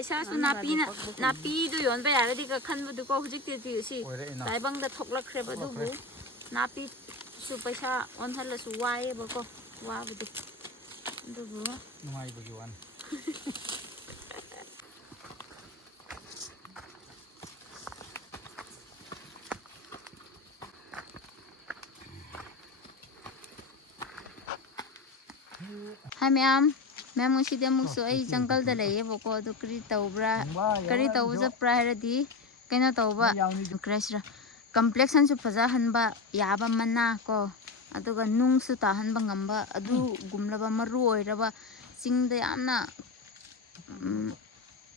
ꯄꯩꯁꯥꯁꯨ ꯅꯥꯄꯤꯗꯨ ꯌꯣꯟꯕ ꯌꯥꯔꯗꯤ ꯈꯟꯕꯗꯨꯀꯣ ꯍꯧꯖꯤꯛꯇꯤ ꯁꯤ ꯇꯥꯏꯕꯪꯗ ꯊꯣꯛꯂꯛꯈ꯭ꯔꯦꯕ ꯑꯗꯨꯕꯨ ꯅꯥꯄꯤꯁꯨ ꯄꯩꯁꯥ ꯑꯣꯟꯍꯜꯂꯁꯨ ꯋꯥꯏꯑꯦꯕꯀꯣ ꯋꯥꯕꯗꯤ ꯑꯗꯨꯕꯨ ꯅꯨꯡꯉꯥꯏꯕꯒꯤ ꯋꯥꯅꯤ ꯍꯥꯏ ꯃꯌꯥꯝ ꯉꯁꯤꯗꯤ ꯑꯃꯨꯛꯁꯨ ꯑꯩ ꯖꯪꯒꯜꯗ ꯂꯩꯌꯦꯕꯀꯣ ꯑꯗꯨ ꯀꯔꯤ ꯇꯧꯕ꯭ꯔꯥ ꯀꯔꯤ ꯇꯧꯕ ꯆꯠꯄ꯭ꯔꯥ ꯍꯥꯏꯔꯗꯤ ꯀꯩꯅꯣ ꯇꯧꯕ ꯀꯔꯤꯁꯤꯔꯥ ꯀꯝꯄ꯭ꯂꯦꯛꯁꯟꯁꯨ ꯐꯖꯍꯟꯕ ꯌꯥꯕ ꯃꯅꯥ ꯀꯣ ꯑꯗꯨꯒ ꯅꯨꯡꯁꯨ ꯇꯥꯍꯟꯕ ꯉꯝꯕ ꯑꯗꯨꯒꯨꯝꯂꯕ ꯃꯔꯨ ꯑꯣꯏꯔꯕ ꯆꯤꯡꯗ ꯌꯥꯝꯅ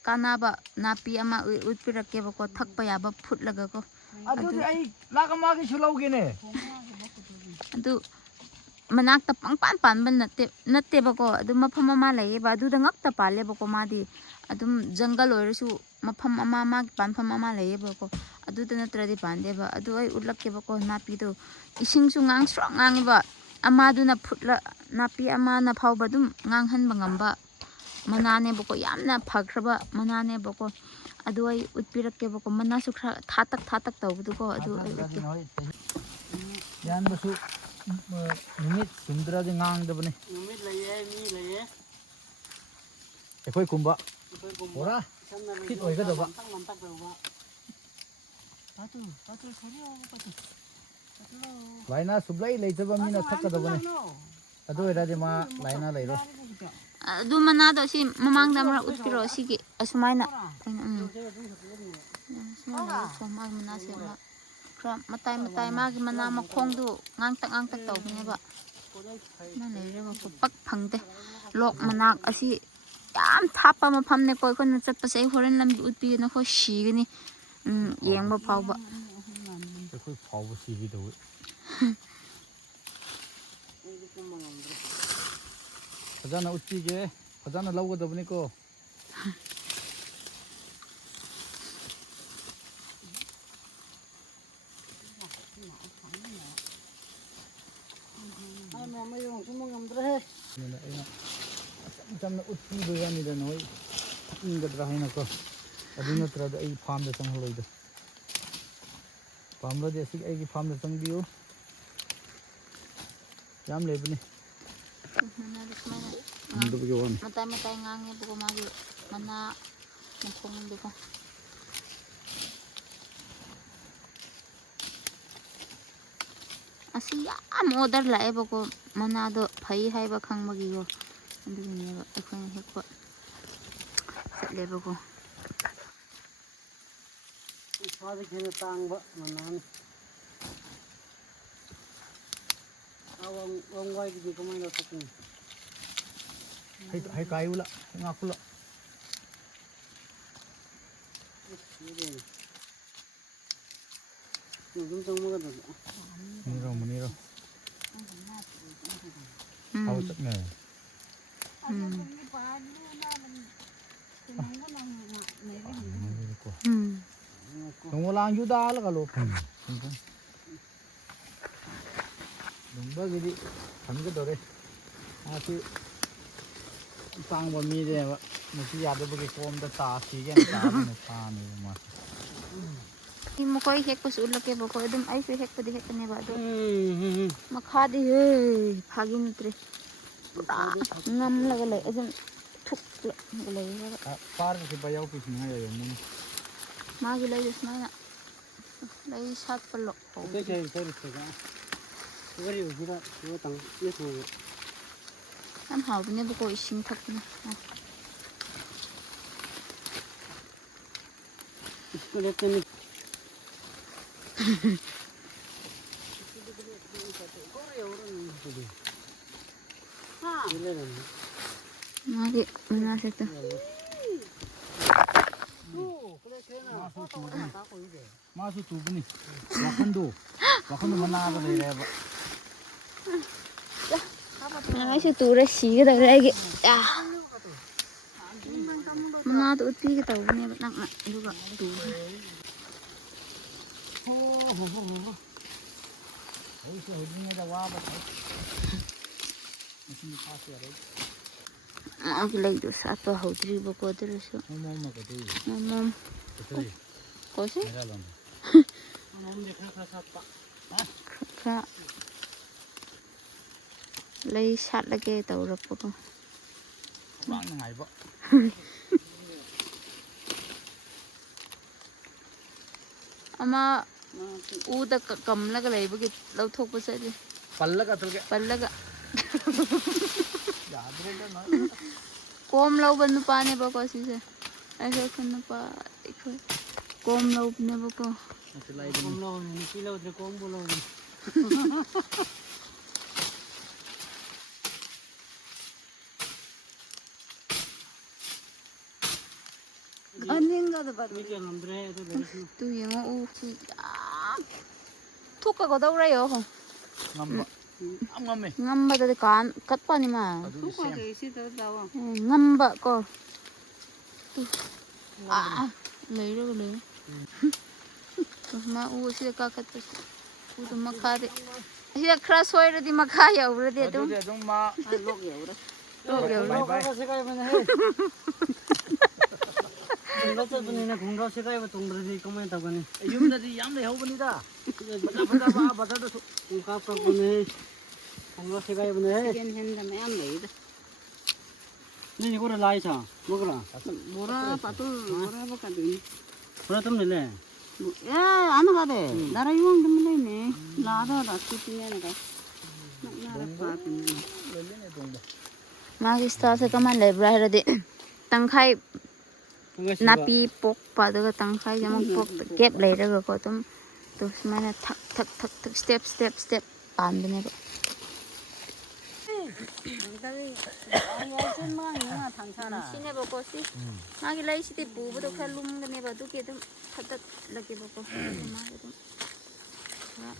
ꯀꯥꯟꯅꯕ ꯅꯥꯄꯤ ꯑꯃ ꯎꯠꯄꯤꯔꯛꯀꯦꯕꯀꯣ ꯊꯛꯄ ꯌꯥꯕ ꯐꯨꯠꯂꯒꯀꯣ ꯑꯗꯨꯗꯤ ꯑꯩ ꯂꯥꯛ ꯑꯃꯒꯤꯁꯨ ꯂꯧꯒꯦꯅꯦ ꯑꯗꯨ ꯃꯅꯥꯛꯇ ꯄꯪꯄꯥꯟ ꯄꯥꯟꯕ ꯅꯠꯇꯦꯕꯀꯣ ꯑꯗꯨꯝ ꯃꯐꯝ ꯑꯃ ꯂꯩꯌꯦꯕ ꯑꯗꯨꯗ ꯉꯛꯇ ꯄꯥꯜꯂꯦꯕꯀꯣ ꯃꯥꯗꯤ ꯑꯗꯨꯝ ꯖꯪꯒꯜ ꯑꯣꯏꯔꯁꯨ ꯃꯐꯝ ꯑꯃ ꯃꯥꯒꯤ ꯄꯥꯟꯐꯝ ꯑꯃ ꯂꯩꯌꯦꯕꯀꯣ ꯑꯗꯨꯗ ꯅꯠꯇ꯭ꯔꯗꯤ ꯄꯥꯟꯗꯦꯕ ꯑꯗꯨ ꯑꯩ ꯎꯠꯂꯛꯀꯦꯕꯀꯣ ꯅꯥꯄꯤꯗꯣ ꯏꯁꯤꯡꯁꯨ ꯉꯥꯡꯁ꯭ꯔꯣꯛ ꯉꯥꯡꯉꯤꯕ ꯑꯃꯗꯨꯅ ꯅꯥꯄꯤ ꯑꯃꯅ ꯐꯥꯎꯕ ꯑꯗꯨꯝ ꯉꯥꯡꯍꯟꯕ ꯉꯝꯕ ꯃꯅꯥꯅꯦꯕꯀꯣ ꯌꯥꯝꯅ ꯐꯈ꯭ꯔꯕ ꯃꯅꯥꯅꯦꯕꯀꯣ ꯑꯗꯨ ꯑꯩ ꯎꯠꯄꯤꯔꯛꯀꯦꯕꯀꯣ ꯃꯅꯥꯁꯨ ꯈꯔ ꯊꯥꯇꯛ ꯇꯧꯕꯗꯨꯀꯣ ꯑꯗꯨ ꯑꯩ ꯎꯠꯀꯦ ꯌꯥꯟꯕꯁꯨ ꯅꯨꯃꯤꯠ ꯆꯨꯝꯗ꯭ꯔꯗꯤ ꯉꯥꯡꯗꯕꯅꯤ ꯅꯨꯃꯤꯠ ꯂꯩꯌꯦ ꯃꯤ ꯂꯩꯌꯦ ꯑꯩꯈꯣꯏ ꯀꯨꯝꯕ ꯄꯨꯔꯥ ꯐꯤꯠ ꯑꯣꯏꯒꯗꯕ ꯂꯥꯏꯅꯥ ꯁꯨꯛꯂꯩ ꯂꯩꯇꯕ ꯃꯤꯅ ꯊꯛꯀꯗꯕꯅꯤ ꯑꯗꯨ ꯑꯣꯏꯔꯗꯤ ꯃꯥ ꯂꯥꯏꯅꯥ ꯂꯩꯔꯣꯏ ꯑꯗꯨ ꯃꯅꯥꯗꯣ ꯁꯤ ꯃꯃꯥꯡꯗ ꯑꯃꯔꯛ ꯎꯠꯄꯤꯔꯣ ꯁꯤꯒꯤ ꯑꯁꯨꯃꯥꯏꯅ ꯃꯥꯒꯤ ꯃꯅꯥꯁꯦ ꯈꯔ ꯃꯇꯥꯏ ꯃꯥꯒꯤ ꯃꯅꯥ ꯃꯈꯣꯡꯗꯨ ꯉꯥꯡꯇꯛ ꯇꯧꯕꯅꯦꯕ ꯂꯩꯔꯦꯕꯀꯣ ꯄꯛ ꯐꯪꯗꯦ ꯂꯣꯛ ꯃꯅꯥꯛ ꯑꯁꯤ ꯌꯥꯝ ꯊꯥꯞꯄ ꯃꯐꯝꯅꯦꯀꯣ ꯑꯩꯈꯣꯏꯅ ꯆꯠꯄꯁꯦ ꯑꯩ ꯍꯣꯔꯦꯟ ꯂꯝꯕꯤ ꯎꯠꯄꯤꯒꯦ ꯅꯈꯣꯏ ꯁꯤꯒꯅꯤ ꯌꯦꯡꯕ ꯐꯥꯎꯕ ꯑꯩꯈꯣꯏ ꯐꯥꯎꯕ ꯁꯤꯒꯗꯧꯋꯤ ꯐꯖꯅ ꯎꯠꯄꯤꯒꯦ ꯐꯖꯅ ꯂꯧꯒꯗꯕꯅꯤꯀꯣ ꯑꯩꯅ ꯆꯝꯅ ꯎꯠꯄꯤꯕ ꯋꯥꯅꯤꯗ ꯅꯣꯏ ꯊꯛꯅꯤꯡꯒꯗ꯭ꯔꯥ ꯍꯥꯏꯅꯀꯣ ꯑꯗꯨ ꯅꯠꯇ꯭ꯔꯗꯤ ꯑꯩ ꯐꯥꯔꯝꯗ ꯆꯪꯍꯜꯂꯣꯏꯗ ꯄꯥꯝꯂꯗꯤ ꯑꯁꯤꯒꯤ ꯑꯩꯒꯤ ꯐꯥꯔꯝꯗ ꯆꯪꯕꯤꯌꯨ ꯌꯥꯝ ꯂꯩꯕꯅꯤ ꯃꯇꯥꯏ ꯉꯥꯡꯉꯦꯕꯀꯣ ꯃꯥꯒꯤ ꯃꯅꯥ ꯃꯈꯣꯡꯗꯨꯀꯣ ꯑꯁꯤ ꯌꯥꯝ ꯑꯣꯗꯔ ꯂꯥꯛꯑꯦꯕꯀꯣ ꯃꯅꯥꯗꯣ ꯐꯩ ꯍꯥꯏꯕ ꯈꯪꯕꯒꯤꯀꯣ ꯑꯗꯨꯒꯤꯅꯦꯕ ꯑꯩꯈꯣꯏꯅ ꯍꯦꯛꯄ ꯆꯠꯂꯦꯕꯀꯣ ꯏꯁꯥꯗꯒꯤ ꯍꯦꯟꯅ ꯇꯥꯡꯕ ꯃꯅꯥꯅꯤ ꯋꯥꯡꯋꯥꯏꯒꯤꯗꯤ ꯀꯃꯥꯏꯅ ꯂꯧꯊꯣꯛꯀꯅꯤ hay cái ula ngakula muniro hau chắc nè đúng lang juda là kalau đúng bagi di thằng cái đồ đấy thì tăng vào mi đây mà một cái giặt được cái com đã tả thì cái này tả nó tả này mà ꯃꯈꯣꯏ ꯍꯦꯛꯄꯁꯨ ꯎꯠꯂꯛꯀꯦꯕꯀꯣ ꯑꯗꯨꯝ ꯑꯩꯁꯨ ꯍꯦꯛꯄꯗꯤ ꯍꯦꯛꯀꯅꯦꯕ ꯑꯗꯣ ꯃꯈꯥꯗꯤ ꯐꯥꯒꯤ ꯅꯠꯇ꯭ꯔꯦ ꯄꯨꯔꯥ ꯉꯝꯂꯒ ꯂꯩ ꯑꯗꯨꯝ ꯊꯨꯛꯂꯒ ꯂꯩꯌꯦꯕ ꯄꯥꯔꯒꯁꯦ ꯕꯥꯏꯌꯥꯎ ꯄꯤꯁꯤꯅꯤꯡꯉꯥꯏ ꯂꯩꯔꯝꯒꯅꯤ ꯃꯥꯒꯤ ꯂꯩꯗꯨ ꯁꯨꯃꯥꯏꯅ ꯂꯩ ꯁꯥꯠꯄ ꯌꯥꯝ ꯍꯥꯎꯕꯅꯦꯕꯀꯣ ꯏꯁꯤꯡ ꯊꯛꯄꯅꯦ मागे मना सकते मासु तुबनी वाखंदो मनागा लेरेबा ऐसे तूरे सीगदगरे आगे मना तो उतपी के तौबने नक दुगा तू ꯃꯥꯒꯤ ꯂꯩꯗꯣ ꯁꯥꯠꯄ ꯍꯧꯗ꯭ꯔꯤꯕꯀꯣ ꯑꯗꯨꯔꯁꯨ ꯃꯣꯃꯣ ꯀꯗꯤ ꯃꯃꯣꯝ ꯀꯗꯤ ꯀꯣꯁꯤ ꯃꯦꯔꯥꯂꯣꯟ ꯑꯃꯣꯝꯗꯤ ꯈꯔ ꯁꯥꯠꯄ ꯈꯔ ꯂꯩ ꯁꯥꯠꯂꯒꯦ ꯇꯧꯔꯛꯄꯀꯣ ꯄꯥꯛ ꯅꯨꯡꯉꯥꯏꯕ ꯑꯃ ꯎꯗ ꯀꯝꯂꯒ ꯂꯩꯕꯒꯤ ꯂꯧꯊꯣꯛꯄ ꯆꯠꯂꯤ ꯄꯜꯂꯒ ꯇꯨꯒꯦ ꯄꯜꯂꯒ ꯌꯥꯗ꯭ꯔꯦꯗ ꯅꯣꯏ ꯀꯣꯝ ꯂꯧꯕ ꯅꯨꯄꯥꯅꯦꯕꯀꯣ ꯁꯤꯁꯦ ꯑꯩꯈꯣꯏ ꯈꯨꯟ ꯅꯨꯄꯥ ꯑꯩꯈꯣꯏ ꯀꯣꯝ ꯂꯧꯕꯅꯦꯕꯀꯣ ꯀꯣꯝ ꯂꯧꯕꯅꯤ ꯅꯨꯄꯤ ꯂꯧꯗ꯭ꯔꯦ ꯀꯣꯝꯕꯨ ꯂꯧꯕꯅꯤ ꯃꯤꯁꯨ ꯉꯝꯗ꯭ꯔꯦ ꯑꯗꯨ ꯂꯩꯔꯁꯨ ꯇꯨ ꯌꯦꯡꯉꯣ ꯎꯁꯤ ꯌꯥꯝ ꯊꯨꯛꯀꯒꯗꯧꯔꯦ ꯌꯣ ꯉꯝꯕ ꯌꯥꯝ ꯉꯝꯃꯦ ꯉꯝꯕꯗꯗꯤ ꯀꯥꯟ ꯀꯠꯄꯅꯤ ꯃꯥ ꯑꯗꯨꯗꯤ ꯁꯦꯝ ꯉꯝꯕ ꯀꯣ ꯂꯩꯔꯒ ꯂꯩ ꯃꯥ ꯎ ꯑꯁꯤꯗ ꯀꯥꯈꯠꯄꯁꯤ ꯎꯗꯨ ꯃꯈꯥꯗꯤ ꯑꯁꯤꯗ ꯈꯔ ꯁꯣꯏꯔꯗꯤ ꯃꯈꯥ ꯌꯧꯔꯗꯤ ꯑꯗꯨꯝ ꯑꯗꯨꯗꯤ ꯃꯥ ꯂꯣꯛ ꯌꯧꯔꯦ ꯂꯣꯛ ꯌꯧꯔꯦ ꯕꯥꯏ ꯕꯥꯏ ꯈꯨꯡꯒꯧ ꯆꯠꯄꯅꯤꯅ ꯈꯨꯡꯒꯧ ꯁꯦꯒꯥꯏꯕ ꯇꯣꯡꯗ꯭ꯔꯗꯤ ꯀꯃꯥꯏꯅ ꯇꯧꯒꯅꯤ ꯌꯨꯝꯗꯗꯤ ꯌꯥꯝ ꯂꯩꯍꯧꯕꯅꯤꯗ ꯐꯖ ꯐꯖꯕ ꯕꯖꯥꯔꯗꯁꯨ ꯈꯣꯡꯀꯥꯞ ꯀꯛꯄꯅꯦ ꯈꯣꯡꯒꯧ ꯁꯦꯒꯥꯏꯕꯅꯦ ꯁꯦꯀꯦꯟ ꯍꯦꯟꯗ ꯃꯌꯥꯝ ꯂꯩꯗ ꯅꯣꯏ ꯀꯣꯔ ꯂꯥꯏꯁꯥ ꯃꯒ꯭ꯔꯥ ꯕꯣꯔꯥ ꯄꯥꯇꯨꯜ ꯕꯣꯔꯥ ꯕꯀꯥꯗꯨꯅꯤ ꯕꯣꯔꯥ ꯇꯝꯅꯦ 에 안 가대 나라 이왕 좀 내네 나라 라스티네가 나라 파트네 ꯂꯩꯂꯦꯅꯦ ꯗꯣꯡꯕ ꯃꯥꯒꯤ ꯁ꯭ꯇꯥꯏꯜꯁꯦ ꯀꯃꯥꯏꯅ ꯂꯩꯕ꯭ꯔꯥ ꯍꯥꯏꯔꯗꯤ ꯇꯪꯈꯥꯏ ꯅꯥꯄꯤ ꯄꯣꯛꯄ ꯑꯗꯨꯒ ꯇꯪꯈꯥꯏꯁꯦ ꯑꯃꯨꯛ ꯄꯣꯛꯇ ꯒꯦꯞ ꯂꯩꯔꯒꯀꯣ ꯑꯗꯨꯝ ꯁꯨꯃꯥꯏꯅ ꯊꯛ ꯊꯛ ꯊꯛ ꯊꯛ ꯁ꯭ꯇꯦꯞ ꯁ꯭ꯇꯦꯞ ꯁ꯭ꯇꯦꯞ ꯄꯥꯟꯕꯅꯦꯕ ꯁꯤꯅꯦꯕꯀꯣ ꯁꯤ ꯃꯥꯒꯤ ꯂꯩꯁꯤꯗꯤ ꯄꯨꯕꯗꯣ ꯈꯔ ꯂꯨꯝꯒꯅꯦꯕ ꯑꯗꯨꯒꯤ ꯑꯗꯨꯝ ꯊꯠꯇꯠꯂꯒꯦꯕꯀꯣ ꯑꯗꯨꯒ ꯃꯥꯒꯤ ꯑꯗꯨꯝ ꯈꯔ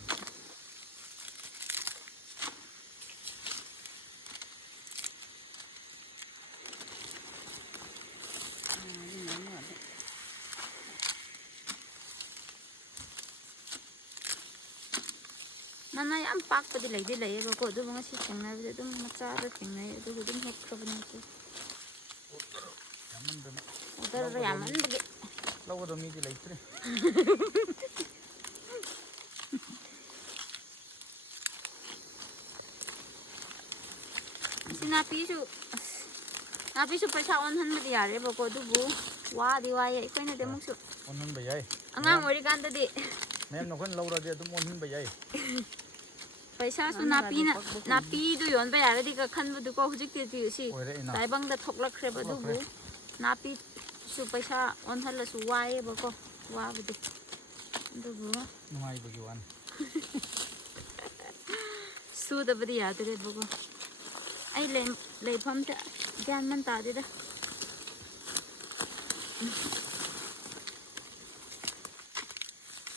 ꯃꯅꯥ ꯌꯥꯝ ꯄꯥꯛꯄꯗꯤ ꯂꯩꯗꯤ ꯂꯩꯌꯦꯕꯀꯣ ꯑꯗꯨꯕꯨ ꯉꯁꯤ ꯊꯦꯡꯅꯕꯗꯤ ꯑꯗꯨꯝ ꯃꯆꯥꯗ ꯊꯦꯡꯅꯩ ꯑꯗꯨꯒ ꯑꯗꯨꯝ ꯍꯦꯛꯈ꯭ꯔꯕꯅꯦ ꯌꯥꯝꯃꯟꯗꯅ ꯑꯣꯗꯔ ꯌꯥꯝꯃꯟꯕꯒꯤ ꯂꯧꯒꯗꯕ ꯃꯤꯗꯤ ꯂꯩꯇ꯭ꯔꯦ ꯑꯁꯤ ꯅꯥꯄꯤꯁꯨ ꯅꯥꯄꯤꯁꯨ ꯄꯩꯁꯥ ꯑꯣꯟꯍꯟꯕꯗꯤ ꯌꯥꯔꯦꯕꯀꯣ ꯑꯗꯨꯕꯨ ꯋꯥꯗꯤ ꯋꯥꯏꯑꯦ ꯑꯩꯈꯣꯏꯅꯗꯤ ꯑꯃꯨꯛꯁꯨ ꯑꯣꯟꯍꯟꯕ ꯌꯥꯏ ꯑꯉꯥꯡ ꯑꯣꯏꯔꯤꯀꯥꯟꯗꯗꯤ ꯃꯌꯥꯝ ꯅꯈꯣꯏꯅ ꯂꯧꯔꯗꯤ ꯑꯗꯨꯝ ꯑꯣꯟꯍꯟꯕ ꯌꯥꯏ ꯄꯩꯁꯥꯁꯨ ꯅꯥꯄꯤꯗꯨ ꯌꯣꯟꯕ ꯌꯥꯔꯗꯤꯒ ꯈꯟꯕꯗꯨꯀꯣ ꯍꯧꯖꯤꯛꯇꯤ ꯁꯤ ꯑꯣꯏꯔꯛꯏꯅ ꯇꯥꯏꯕꯪꯗ ꯊꯣꯛꯂꯛꯈ꯭ꯔꯦꯕ ꯑꯗꯨꯕꯨ ꯅꯥꯄꯤꯁꯨ ꯄꯩꯁꯥ ꯑꯣꯟꯍꯜꯂꯁꯨ ꯋꯥꯏꯑꯦꯕꯀꯣ ꯋꯥꯕꯗꯤ ꯑꯗꯨꯕꯨ ꯅꯨꯡꯉꯥꯏꯕꯒꯤ ꯋꯥꯅꯤ ꯁꯨꯗꯕꯗꯤ ꯌꯥꯗ꯭ꯔꯦꯕꯀꯣ ꯑꯩ ꯂꯩꯐꯝꯁꯦ ꯒ꯭ꯌꯥꯟ ꯃꯟ ꯇꯥꯗꯦꯗ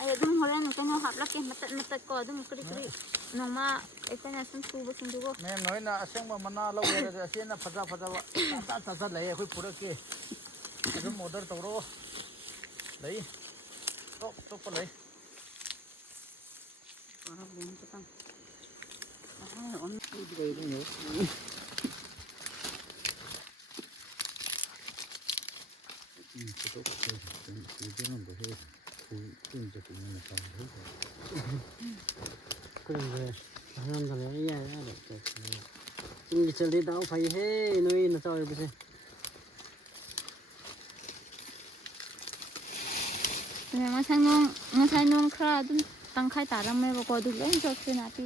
ꯑꯩ ꯑꯗꯨꯝ ꯍꯣꯔꯦꯟ ꯀꯩꯅꯣ ꯍꯥꯞꯂꯛꯀꯦ ꯃꯇꯠ ꯃꯇꯠꯀꯣ ꯑꯗꯨꯝ ꯀꯔꯤ ꯀꯔꯤ ꯅꯣꯡꯃ ꯑꯩꯈꯣꯏꯅ ꯁꯨꯝ ꯁꯨꯕꯁꯤꯡꯗꯨꯀꯣ ꯃꯦꯝ ꯅꯣꯏꯅ ꯑꯁꯦꯡꯕ ꯃꯅꯥ ꯂꯧꯒꯦ ꯍꯥꯏꯔꯗꯤ ꯑꯁꯤꯅ ꯐꯖ ꯐꯖꯕ ꯆꯠ ꯂꯩꯌꯦ ꯑꯩꯈꯣꯏ ꯄꯨꯔꯛꯀꯦ ꯑꯗꯨꯝ ꯑꯣꯔꯗꯔ ꯇꯧꯔꯛꯑꯣ ꯂꯩ ꯇꯣꯞ ꯇꯣꯞꯄ ꯂꯩ 그런데 사람들은 야야 ꯏꯪꯒꯤ ꯆꯠꯂꯤ ꯗꯥꯎ ꯐꯩꯍꯦ ꯅꯣꯏꯅ ꯇꯧꯔꯤꯕꯁꯦ ꯉꯁꯥꯏ ꯅꯣꯡ ꯈꯔ ꯑꯗꯨꯝ ꯇꯪꯈꯥꯏ ꯇꯥꯔꯝꯃꯦꯕꯀꯣ ꯑꯗꯨ ꯂꯣꯏ ꯆꯣꯠꯈ꯭ꯔꯦ ꯅꯥꯄꯤ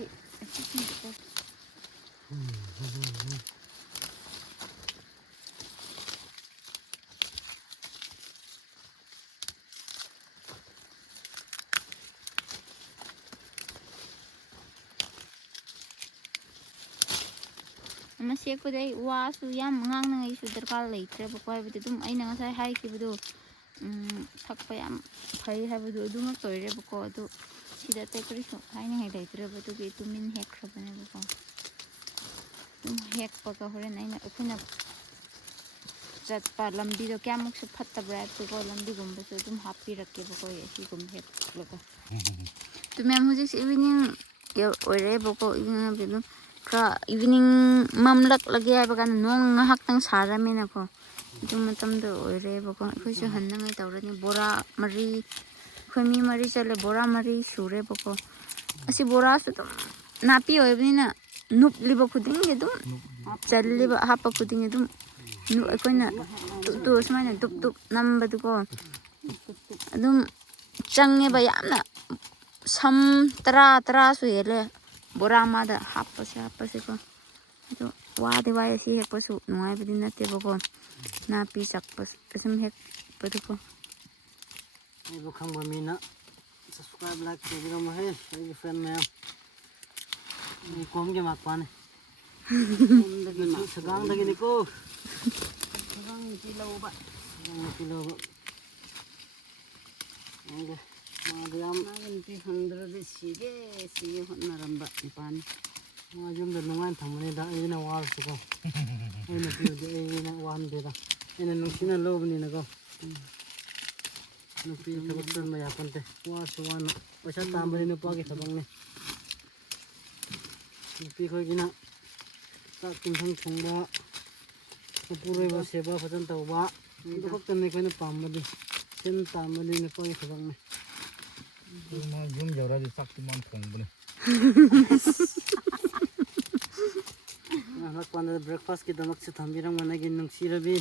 ꯑꯃ ꯁꯦꯛꯄꯗꯤ ꯑꯩ ꯋꯥꯁꯨ ꯌꯥꯝ ꯉꯥꯡꯅꯉꯥꯏꯁꯨ ꯗꯔꯀꯥꯔ ꯂꯩꯇ꯭ꯔꯦꯕꯀꯣ ꯍꯥꯏꯕꯗꯤ ꯑꯗꯨꯝ ꯑꯩꯅ ꯉꯁꯥꯏ ꯍꯥꯏꯈꯤꯕꯗꯣ ꯊꯛꯄ ꯌꯥꯝ ꯐꯩ ꯍꯥꯏꯕꯗꯣ ꯑꯗꯨꯃꯛ ꯑꯣꯏꯔꯦꯕꯀꯣ ꯑꯗꯨ ꯁꯤꯗ ꯑꯇꯩ ꯀꯔꯤꯁꯨ ꯍꯥꯏꯅꯤꯡꯉꯥꯏ ꯂꯩꯇ꯭ꯔꯦꯕ ꯑꯗꯨꯒꯤ ꯇꯨꯃꯤꯟ ꯍꯦꯛꯈ꯭ꯔꯕꯅꯦꯕꯀꯣ ꯑꯗꯨꯝ ꯍꯦꯛꯄꯒ ꯍꯣꯔꯦꯟ ꯑꯩꯈꯣꯏꯅ ꯆꯠꯄ ꯂꯝꯕꯤꯗꯣ ꯀꯌꯥꯃꯨꯛꯁꯨ ꯐꯠꯇꯕ꯭ꯔꯥ ꯍꯥꯏꯕꯗꯨꯀꯣ ꯂꯝꯕꯤꯒꯨꯝꯕꯁꯨ ꯑꯗꯨꯝ ꯍꯥꯞꯄꯤꯔꯛꯀꯦꯕꯀꯣ ꯑꯁꯤꯒꯨꯝꯕ ꯍꯦꯛꯂꯒ ꯑꯗꯨ ꯃꯦꯝ ꯍꯧꯖꯤꯛꯁꯦ ꯏꯚꯤꯅꯤꯡ ꯑꯣꯏꯔꯦꯕꯀꯣ ꯏꯚꯤꯅꯤꯡ ꯑꯗꯨꯝ ꯈꯔ ꯏꯚꯤꯅꯤꯡ ꯃꯝꯂꯛꯂꯒꯦ ꯍꯥꯏꯕ ꯀꯥꯟꯗ ꯅꯣꯡ ꯉꯥꯏꯍꯥꯛꯇꯪ ꯁꯥꯔꯝꯃꯦꯅꯀꯣ ꯑꯗꯨ ꯃꯇꯝꯗ ꯑꯣꯏꯔꯦꯕꯀꯣ ꯑꯩꯈꯣꯏꯁꯨ ꯍꯟꯅꯉꯥꯏ ꯇꯧꯔꯅꯤ ꯕꯣꯔꯥ ꯃꯔꯤ ꯑꯩꯈꯣꯏ ꯃꯤ ꯃꯔꯤ ꯆꯠꯂꯦ ꯕꯣꯔꯥ ꯃꯔꯤ ꯁꯨꯔꯦꯕꯀꯣ ꯑꯁꯤ ꯕꯣꯔꯥꯁꯨ ꯑꯗꯨꯝ ꯅꯥꯄꯤ ꯑꯣꯏꯕꯅꯤꯅ ꯅꯨꯞꯂꯤꯕ ꯈꯨꯗꯤꯡꯒꯤ ꯑꯗꯨꯝ ꯆꯜꯂꯤꯕ ꯍꯥꯞꯄ ꯈꯨꯗꯤꯡꯒꯤ ꯑꯗꯨꯝ ꯑꯩꯈꯣꯏꯅ ꯇꯨ ꯁꯨꯃꯥꯏꯅ ꯗꯨꯞ ꯗꯨꯞ ꯅꯝꯕꯗꯨꯀꯣ ꯑꯗꯨꯝ ꯆꯪꯉꯦꯕ ꯌꯥꯝꯅ ꯁꯝ ꯇꯔꯥꯁꯨ ꯍꯦꯜꯂꯦ ꯕꯣꯔꯥ ꯑꯃꯗ ꯍꯥꯞꯄꯁꯦꯀꯣ ꯑꯗꯣ ꯋꯥꯗꯤ ꯋꯥꯏ ꯑꯁꯤ ꯍꯦꯛꯄꯁꯨ ꯅꯨꯡꯉꯥꯏꯕꯗꯤ ꯅꯠꯇꯦꯕꯀꯣ ꯅꯥꯄꯤ ꯆꯛꯄ ꯑꯁꯨꯝ ꯍꯦꯛꯄꯗꯨꯀꯣ ꯑꯩꯕꯨ ꯈꯪꯕ ꯃꯤꯅ ꯁꯕꯁꯀ꯭ꯔꯥꯏꯕ ꯂꯥꯏꯛ ꯇꯧꯕꯤꯔꯝꯃꯣꯍꯦ ꯑꯩꯒꯤ ꯐ꯭ꯔꯦꯟ ꯃꯌꯥꯝ ꯑꯩ ꯀꯣꯝꯒꯤ ꯃꯄꯥꯅꯦ ꯁꯒꯥꯡꯗꯒꯤꯅꯤꯀꯣ ꯁꯒꯥꯡ ꯅꯨꯄꯤ ꯂꯧꯕ ꯑꯩꯒ ꯃꯥꯗꯤ ꯌꯥꯝ ꯃꯥꯒꯤ ꯅꯨꯄꯤ ꯐꯪꯗ꯭ꯔꯗꯤ ꯁꯤꯒꯦ ꯍꯣꯠꯅꯔꯝꯕ ꯅꯨꯄꯥꯅꯤ ꯃꯥ ꯌꯨꯝꯗ ꯅꯨꯡꯉꯥꯏꯅ ꯊꯝꯕꯅꯤꯗ ꯑꯩꯅ ꯋꯥꯔꯁꯨꯀꯣ ꯑꯩ ꯅꯨꯄꯤꯕꯨꯗꯤ ꯑꯩꯅ ꯋꯥꯍꯟꯗꯦꯗ ꯑꯩꯅ ꯅꯨꯡꯁꯤꯅ ꯂꯧꯕꯅꯤꯅꯀꯣ ꯅꯨꯄꯤ ꯊꯕꯛ ꯆꯠꯕ ꯌꯥꯄꯟꯇꯦ ꯋꯥꯁꯨ ꯋꯥꯅ ꯄꯩꯁా ꯇꯥꯟꯕꯗꯤ ꯅꯨꯄꯥꯒꯤ ꯊꯕꯛꯅꯤ ꯅꯨꯄꯤ ꯈꯣꯏꯒꯤꯅ ꯆꯥꯛ ꯏꯟꯁꯥꯡ ꯊꯣꯡꯕ ꯃꯄꯨꯔꯣꯏꯕ ꯁꯦꯕꯥ ꯐꯖꯅ ꯇꯧꯕ ꯑꯗꯨ ꯈꯛꯇꯅꯤ ꯑꯩꯈꯣꯏꯅ ꯄꯥꯝꯕꯗꯤ ꯁꯤꯟ ꯇꯥꯟꯕꯗꯤ ꯅꯨꯄꯥꯒꯤ ꯊꯕꯛꯅꯤ ꯃꯥ ꯌꯨꯝ ꯌꯧꯔꯛꯑꯗꯤ ꯆꯥꯛꯇꯤ ꯃꯥꯅ ꯊꯣꯡꯕꯅꯦ ꯍꯜꯂꯛꯄꯥꯟꯗ ꯕ꯭ꯔꯦꯛꯐꯥꯁꯀꯤꯗꯃꯛꯁꯨ ꯊꯝꯕꯤꯔꯝꯒꯅꯤ ꯑꯩꯒꯤ ꯅꯨꯡꯁꯤꯔꯕꯤ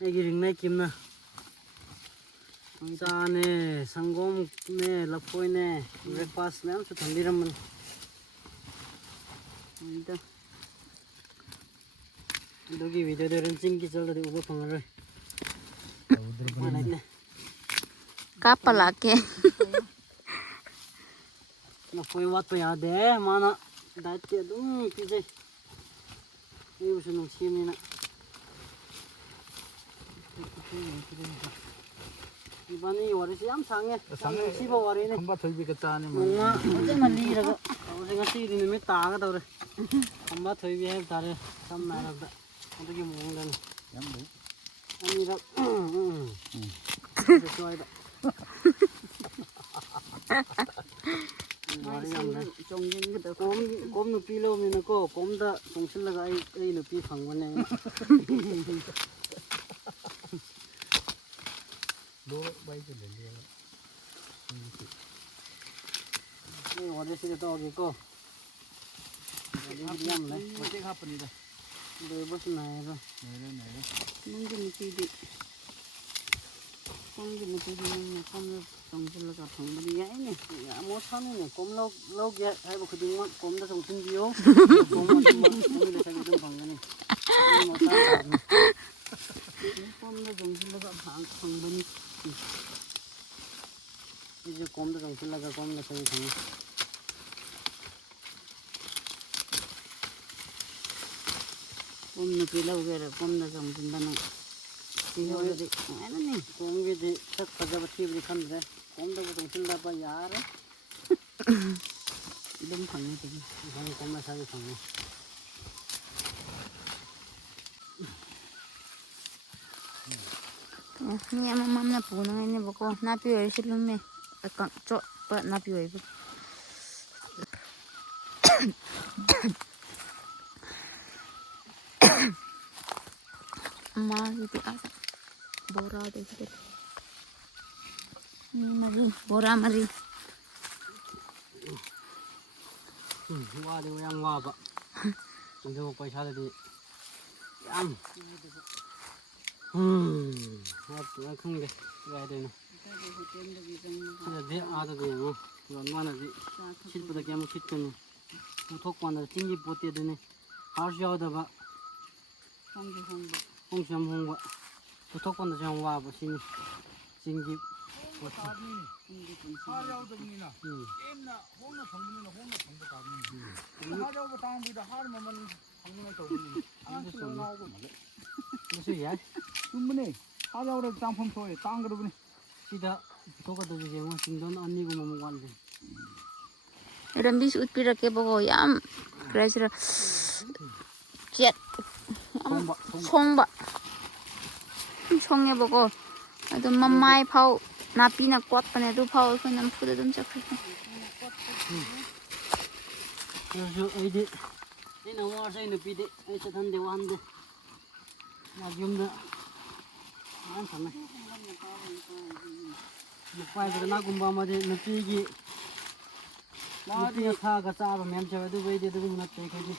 ꯑꯩꯒꯤ ꯔꯤꯡꯅꯩ ꯀꯤꯝꯅ ꯆꯥꯅꯦ ꯁꯪꯒꯣꯝꯅꯦ ꯂꯐꯣꯏꯅꯦ ꯕ꯭ꯔꯦꯛꯐꯥꯁ ꯃꯌꯥꯝꯁꯨ ꯊꯝꯕꯤꯔꯝꯕꯅꯤ ꯑꯗꯨꯒꯤ ꯚꯤꯗꯤꯑꯣꯗꯣ ꯔꯟꯆꯤꯡꯒꯤ ꯆꯠꯂꯗꯤ ꯎꯕ ꯐꯪꯉꯔꯣꯏ ꯇꯧꯗ꯭ꯔꯕꯅꯤꯅ ꯀꯥꯞꯄ ꯂꯥꯛꯀꯦ ꯂꯐꯣꯏ ꯋꯥꯠꯄ ꯌꯥꯗꯦ ꯃꯥꯅ ꯗꯥꯏꯠꯇꯤ ꯑꯗꯨꯝ ꯄꯤꯖꯩ ꯑꯩꯕꯨꯁꯨ ꯅꯨꯡꯁꯤꯕꯅꯤꯅ 이번이 와리시 ꯌꯥꯝ 상해. ꯅꯨꯡꯁꯤꯕ ꯋꯥꯔꯤꯅꯤ. ꯈꯝꯕ ꯊꯣꯏꯕꯤꯒ ꯆꯥꯅꯤ ꯅꯣꯡꯃ ꯐꯖꯅ ꯂꯤꯔꯒ ꯇꯧꯔꯦ. ꯉꯁꯤꯗꯤ ꯅꯨꯃꯤꯠ ꯇꯥꯒꯗꯧꯔꯦ. ꯈꯝꯕ ꯊꯣꯏꯕꯤ ꯍꯥꯏꯕ ꯇꯥꯔꯦ. ꯁꯝꯅ ꯍꯥꯏꯔꯕꯗ ꯑꯗꯨꯒꯤ ꯃꯑꯣꯡꯗꯅꯤ. ꯌꯥꯝ ꯂꯩ. ꯑꯅꯤꯔꯛ ꯁ꯭ꯋꯥꯏꯗ ꯋꯥꯔꯤ ꯌꯥꯝ ꯂꯩ. ꯀꯣꯝ ꯅꯨꯄꯤ ꯂꯧꯕꯅꯤꯅꯀꯣ ꯀꯣꯝꯗ ꯆꯣꯡꯁꯤꯜꯂꯒ ꯑꯩ ꯅꯨꯄꯤ ꯐꯪꯕꯅꯦ. 와리시를 떠오기고 와리시 얌네 어떻게 하프니다. 너버스 나야가 네네. 뭔지 느끼디 뭔지 느끼디 뭔지 꼼을 정신을가 방문이 야이네 야 못하네 꼼럭럭 해보 그동안 꼼다 정신비요 꼼을 자기 좀 방문이 못하네 꼼다 정신을가 방문이 이제 꼼다 정신을가 꼼다 저기 방문 꼼나 빌라우게라 꼼나 정신다는 이거지 아니네 꼼게지 딱 가져봐 티브리 칸데 꼼다고 정신나봐 야래 이런 방이 되지 방이 꼼나 사기 방이 ni ama mamna puna ngai ne bako napi oi silume ka cho pa napi oi bu ma gitu asa bora de gitu ni mari bora mari 와도 양 와봐 근데 뭐 पैसा들이 양 나 큰게 와야 되나 근데 아다도 뭐 얼마나지 실보다 깨면 kit더니 무턱관을 찡기 못되더니 하셔다가 홍시 홍보 무턱관도 좀 와봐 신이 찡기 하자오더니나 게임나 홍나 방문이나 홍나 방도 가면 하자오버 당비다 하르면 방문을 떠오르니 아무도 나오고 말래. 무슨 야 충분히 하자오를 짬뽕 소에 땅 그러더니 시다 도가도 이제 뭐 진돈 아니고 뭐 관대 lambi su utpirake bako yam kresira jet 송바 송해 bako adu mamai phau napi na kwat pane du phau khoi nam phuda dum chakhe 그래서 아이디 ꯑꯩꯅ ꯋꯥꯔꯁꯨ ꯑꯩ ꯅꯨꯄꯤꯗꯤ ꯑꯩ ꯆꯠꯍꯟꯗꯦ ꯋꯥꯍꯟꯗꯦ ꯃꯥꯒꯤ ꯌꯨꯝꯗ ꯌꯥꯝ ꯊꯝꯃꯦ ꯅꯨꯄꯥꯒꯤ ꯀꯅꯥꯒꯨꯝꯕ ꯑꯃꯗꯤ ꯅꯨꯄꯤꯒꯤ ꯅꯨꯄꯤꯅ ꯊꯥꯒ ꯆꯥꯕ ꯃꯌꯥꯝ ꯆꯥꯕ ꯑꯗꯨꯕꯨ ꯑꯩꯗꯤ ꯑꯗꯨꯒꯨꯝꯕ ꯅꯠꯇꯦ ꯑꯩꯈꯣꯏꯗꯤ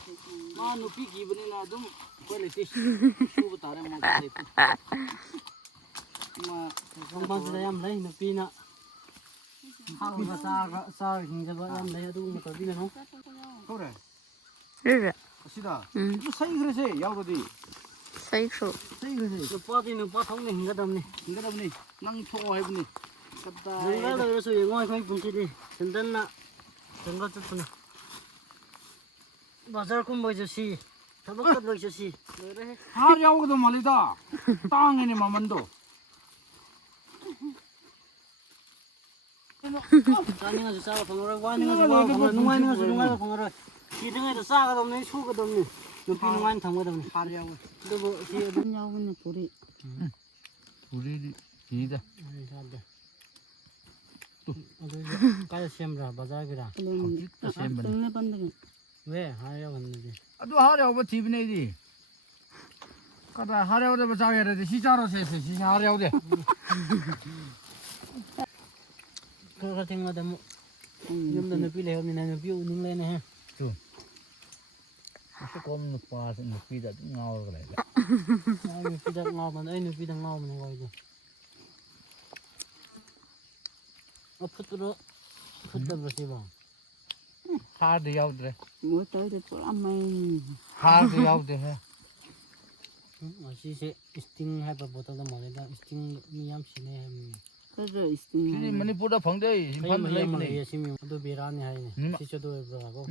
ꯃꯥ ꯅꯨꯄꯤ ꯀꯤꯕꯅꯤꯅ ꯑꯗꯨꯝ ꯑꯩꯈꯣꯏ ꯂꯩꯇꯦ ꯁꯨꯕ ꯇꯥꯔꯦ ꯃꯥ ꯂꯩꯇꯦ ꯃꯥ ꯀꯝꯄꯥꯎꯟꯗ ꯌꯥꯝ ꯂꯩ ꯅꯨꯄꯤꯅ ꯊꯥꯒ ꯆꯥꯔꯒ ꯍꯤꯡꯖꯕ ꯌꯥꯝ ꯂꯩ ꯑꯗꯨꯒꯨꯝꯕ ꯇꯧꯕꯤꯒꯅꯨ ꯍꯧꯔꯦ ꯔꯨꯔ ꯑꯁꯤꯗ ꯁꯩꯈ꯭ꯔꯁꯦ ꯌꯥꯎꯔꯗꯤ ꯁꯩꯈ꯭ꯔꯣ ꯅꯨꯄꯥꯗꯤ ꯅꯨꯄꯥ ꯊꯣꯛꯅ ꯍꯤꯡꯒꯗꯕꯅꯤ ꯅꯪ ꯊꯣꯛꯑꯣ ꯍꯥꯏꯕꯅꯤ ꯖꯪꯒꯜ ꯂꯩꯔꯁꯨ ꯌꯦꯡꯉꯣ ꯑꯩꯈꯣꯏ ꯄꯨꯟꯁꯤꯗꯤ ꯁꯦꯟꯗꯟꯅ ꯖꯪꯒꯜ ꯆꯠꯄꯅꯤ ꯕꯖꯥꯔ ꯀꯨꯝꯕꯩꯁꯨ ꯁꯤ ꯊꯕꯛ ꯆꯠꯄꯩꯁꯨ ꯁꯤ ꯂꯣꯏꯔꯦꯍꯦ ꯍꯥꯔ ꯌꯥꯎꯒꯗꯧ ꯃꯥꯜꯂꯤꯗ ꯇꯥꯡꯉꯦꯅꯦ ꯃꯃꯟꯗꯣ ꯆꯥꯅꯤꯡꯉꯁꯨ ꯆꯥꯕ ꯐꯪꯉꯔꯣꯏ ꯋꯥꯅꯤꯡꯉꯁꯨ ꯋꯥꯕ ꯐꯪꯉꯔꯣꯏ ꯅꯨꯡꯉꯥꯏꯅꯤꯡꯉꯁꯨ ꯅꯨꯡꯉꯥꯏꯕ ꯐꯪꯉꯔꯣই ꯁꯤꯗ꯭ꯔꯤꯉꯩꯗ ꯆꯥꯒꯗꯕꯅꯤ ꯁꯨꯒꯗꯕꯅꯤ ꯅꯨꯄꯤ ꯅꯨꯡꯉꯥꯏꯅ ꯊꯝꯒꯗꯕꯅꯤ ꯍꯥꯔ ꯌꯥꯎꯋꯦ ꯑꯗꯨꯕꯨ ꯁꯤ ꯑꯗꯨꯝ ꯌꯥꯎꯕꯅꯤ ꯄꯨꯔꯤ ꯄꯨꯔꯤꯗꯤ ꯀꯤꯗ ꯑꯗꯨꯗꯤ ꯀꯥꯏꯗ ꯁꯦꯝꯕ꯭ꯔꯥ ꯕꯖꯥꯔꯒꯤꯔꯥ ꯍꯧꯖꯤꯛꯇ ꯁꯦꯝꯕꯅꯤ ꯋꯦ ꯍꯥꯔ ꯌꯥꯎꯍꯟꯕꯗꯤ ꯑꯗꯨ ꯍꯥꯔ ꯌꯥꯎꯕ ꯊꯤꯕꯅꯦ ꯑꯩꯗꯤ ꯀꯗꯥꯏ ꯍꯥꯔ ꯌꯥꯎꯗꯕ ꯆꯥꯒꯦ ꯍꯥꯏꯔꯗꯤ ꯁꯤ ꯆꯥꯔꯣꯁꯦ ꯁꯤ ꯍꯥꯔ ꯌꯥꯎꯗꯦ ꯈꯔ ꯊꯦꯡꯅꯗ ꯑꯃꯨꯛ ꯌꯨꯝꯗ ꯅꯨꯄꯤ ꯂꯩꯍꯧꯕꯅꯤꯅ ꯅꯨꯄꯤ ꯎꯅꯤꯡꯂꯦꯅꯦꯍꯦ ꯑꯁꯤ ꯀꯣꯝ ꯅꯨꯄꯥꯁꯤ ꯅꯨꯄꯤꯗ ꯑꯗꯨꯝ ꯉꯥꯎꯔꯒ ꯂꯩꯕ ꯑꯩ ꯅꯨꯄꯤꯗ ꯉꯥꯎꯕꯅꯦ ꯑꯩ ꯅꯨꯄꯤꯗ ꯉꯥꯎꯕꯅꯦ ꯑꯩꯗꯤ ꯑꯐꯨꯠꯄꯗꯣ ꯐꯨꯠꯇꯕ꯭ꯔꯥ ꯁꯤꯕꯣ ꯍꯥꯔꯗꯤ ꯌꯥꯎꯗ꯭ꯔꯦ ꯃꯣꯇꯔꯗꯤ ꯄꯨꯔꯥ ꯃꯩ ꯍꯥꯔꯗꯤ ꯌꯥꯎꯗꯦꯍꯦ ꯑꯁꯤꯁꯦ ꯏꯁꯇꯤꯡ ꯍꯥꯏꯕ ꯕꯣꯇꯜꯗ ꯃꯥꯜꯂꯦꯗ ꯏꯁꯇꯤꯡ ꯃꯤ ꯌꯥꯝ ꯁꯤꯖꯤꯟꯅꯩ ꯍꯥꯏꯕꯅꯤ ꯁꯤꯗꯤ ꯃꯅꯤꯄꯨꯔꯗ ꯐꯪꯗꯦ ꯏꯝꯐꯥꯜꯗ ꯃꯍꯤ ꯑꯃ ꯂꯩꯕꯅꯤ ꯂꯩꯌꯦ ꯁꯤ ꯑꯗꯨ ꯕꯦꯔꯥꯅꯤ ꯍꯥꯏꯅꯦ ꯁꯤꯁꯨ ꯑꯗꯨ ꯑꯣꯏꯕ꯭ꯔꯥꯀꯣ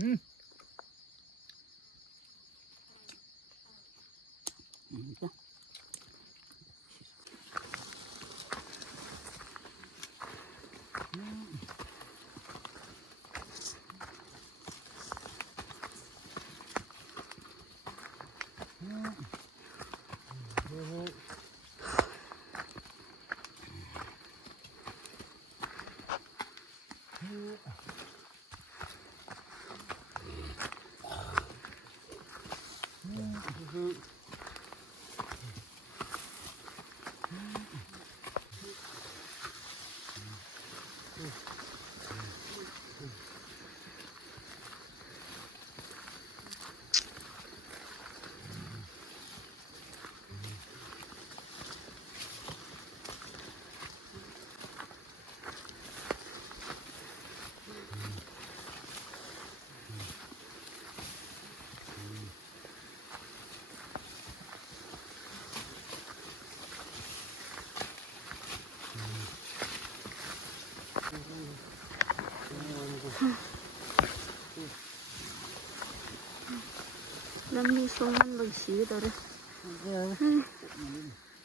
ꯂꯝꯕꯤ ꯁꯣꯡꯃꯟꯕꯒꯤ ꯁꯤꯒꯗꯧꯔꯦ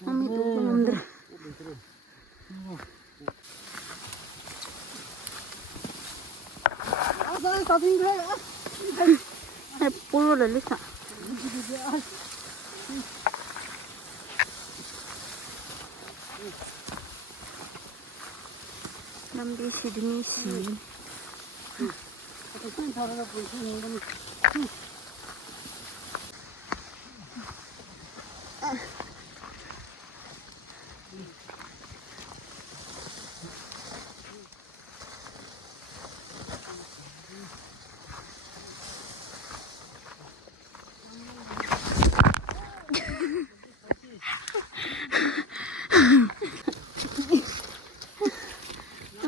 ꯃꯃꯤ ꯇꯨꯕ ꯉꯝꯗ꯭ꯔꯦ ꯄꯨꯔꯣ ꯂꯤꯁꯥ ꯂꯝꯕꯤ ꯁꯤꯗꯅꯤ ꯁꯤ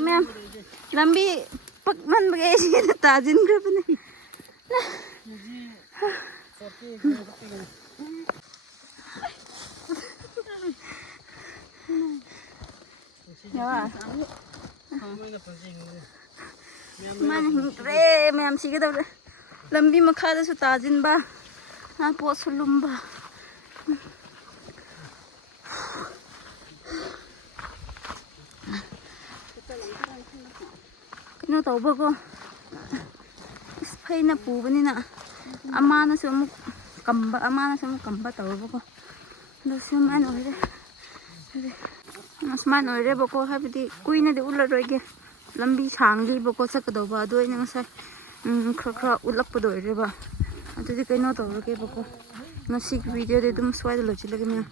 ꯃꯌꯥꯝ ꯂꯝꯕꯤ ꯄꯛꯃꯟꯕꯒꯤ ꯁꯤꯗ ꯇꯥꯁꯤꯟꯈ꯭ꯔꯕꯅꯦ ꯁꯨꯃꯥꯏꯅ ꯍꯤꯡꯈ꯭ꯔꯦ ꯃꯌꯥꯝ ꯁꯤꯒꯗꯧꯔꯦ ꯂꯝꯕꯤ ꯃꯈꯥꯗꯁꯨ ꯇꯥꯁꯤꯟꯕ ꯄꯣꯠꯁꯨ ꯂꯨꯝꯕ ꯀꯩꯅꯣ ꯇꯧꯕꯀꯣ ꯐꯩꯅ ꯄꯨꯕꯅꯤꯅ ꯑꯃꯅꯁꯨ ꯑꯃꯨꯛ ꯀꯝꯕ ꯇꯧꯔꯕꯀꯣ ꯑꯗꯨ ꯁꯨꯃꯥꯏꯅ ꯑꯣꯏꯔꯦ ꯁꯨꯃꯥꯏꯅ ꯑꯣꯏꯔꯦꯕꯀꯣ ꯍꯥꯏꯕꯗꯤ ꯀꯨꯏꯅꯗꯤ ꯎꯠꯂꯔꯣꯏꯒꯦ ꯂꯝꯕꯤ ꯁꯥꯡꯂꯤꯕꯀꯣ ꯆꯠꯀꯗꯧꯕ ꯑꯗꯨ ꯑꯩꯅ ꯉꯁꯥꯏ ꯈꯔ ꯎꯠꯂꯛꯄꯗ ꯑꯣꯏꯔꯦꯕ ꯑꯗꯨꯗꯤ ꯀꯩꯅꯣ ꯇꯧꯔꯒꯦꯕꯀꯣ ꯉꯁꯤꯒꯤ ꯚꯤꯗꯤꯑꯣꯗꯤ ꯑꯗꯨꯝ ꯁ꯭ꯋꯥꯏꯗ ꯂꯣꯏꯁꯤꯜꯂꯒꯦ ꯃꯌꯥꯝ